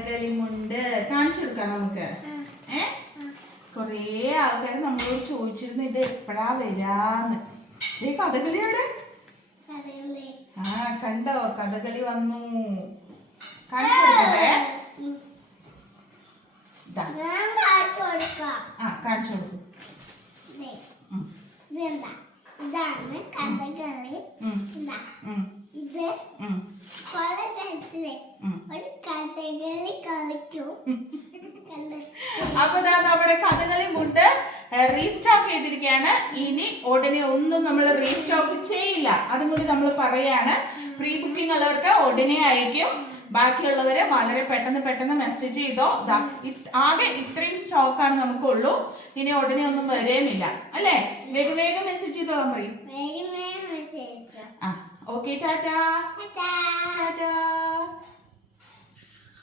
കഥകളിമുണ്ട് കാണിച്ചു കൊടുക്കാം നമുക്ക്. കൊറേ ആൾക്കാർ നമ്മളോട് ചോദിച്ചിരുന്നു ഇത് എപ്പോഴാ വരാന്ന്. ഈ കഥകളിയുടെ കണ്ടോ, കഥകളി വന്നു. കാണിച്ചു കൊടുക്കട്ടെ. കാണിച്ചു കൊടുക്കും. ഇതാണ് കഥകളി. ഇത് പല തരത്തിലെ ഒരു കഥകളി കളിക്കും. അപ്പൊ നമ്മുടെ കഥകളി മുണ്ട് റീസ്റ്റോക്ക് ചെയ്തിരിക്കുകയാണ്. ഇനി ഉടനെ ഒന്നും നമ്മൾ റീസ്റ്റോക്ക് ചെയ്യില്ല. അതും കൂടി നമ്മൾ പറയാണ്. പ്രീ ബുക്കിംഗ് ഉള്ളവർക്ക് ഉടനെ അയക്കും. ബാക്കിയുള്ളവരെ വളരെ പെട്ടെന്ന് മെസ്സേജ് ചെയ്തോ. ആകെ ഇത്രയും സ്റ്റോക്കാണ് നമുക്കുള്ളൂ. ഇനി ഉടനെ ഒന്നും വരെയുമില്ല അല്ലേ? വേഗം മെസ്സേജ് ചെയ്തോളാം പറയും. വേഗം മെസ്സേജ്. ഓക്കെ, ടാറ്റാ.